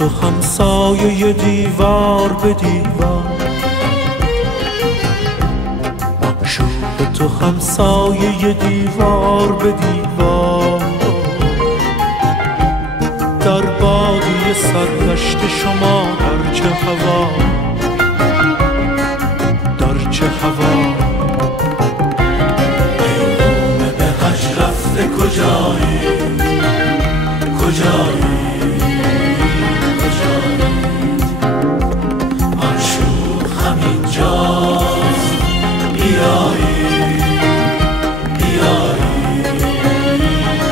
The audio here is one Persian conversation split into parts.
تو همسایه دیوار به دیوار، معشوق تو همسایه دیوار به دیوار، در بادی سرگشت شما در چه هوا، در چه هوا. ایوم به حج رفته کجایی، کجایی، کجایی، معشوق همینجاست، بیایی، بیایی،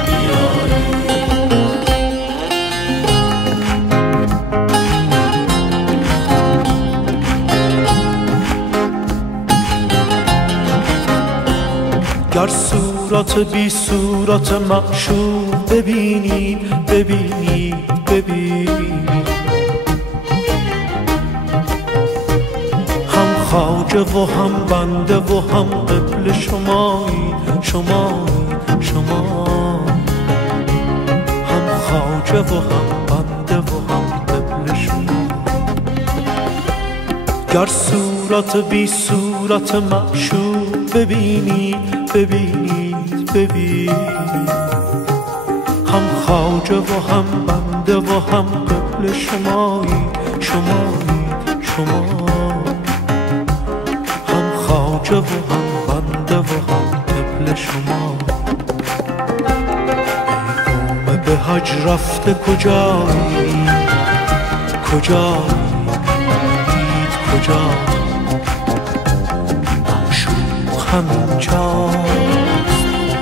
بیایی. گر صورت بی صورت معشوق ببینی ببینی ببینی، هم خواجه و هم بنده و هم قبل شمایی شمایی شما، هم خواجه و هم بنده و هم قبل شما. گر صورت بی صورت معشوق ببینی ببینی ببینی، هم خواجه و هم بنده و هم قبل شمایی شمایی شما، هم خواجه و هم بنده و هم قبل شما. ایوم به حج رفته کجایی، کجایی، کجایی، معشوق همینجاست،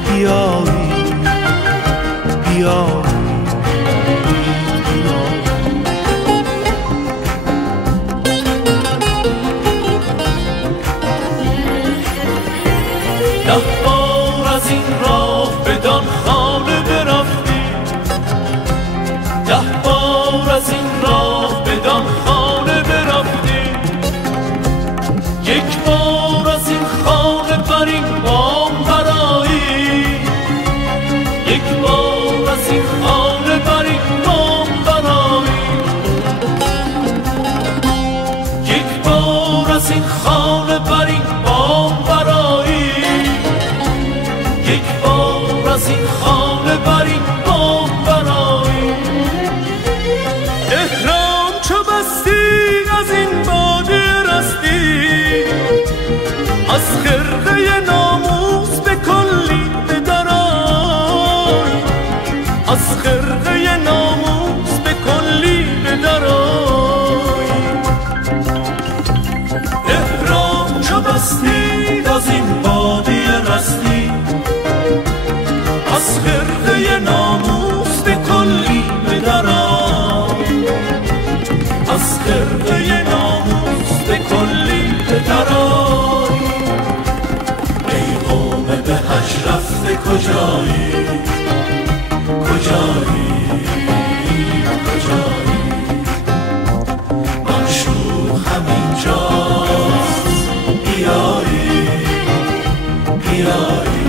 بیایی، بیایی، بیایی. ده بار از این راه بدان خانه برفتی، ده بار از این راه بدان خانه برفتی، یک بار از این خانه بر این بام برایی، یک بار از این خانه بر این بام برایی، یک بار از این خانه بر این بام برایی، یک بار از این خانه بر این بام برایی. احرام چو بستی از این باده رستی، از خرقه ناموس به کلی بدرای، از خرقه ناموس به کلی بدرای. احرام چو بستی از این باده رستی، از خرقه ناموس به کلی بدرای، از خرقه ناموس به کلی بدرای. ای قوم به حج رفته کجایی، کجایی، کجایی، معشوق همینجاست، بیایی، بیایی.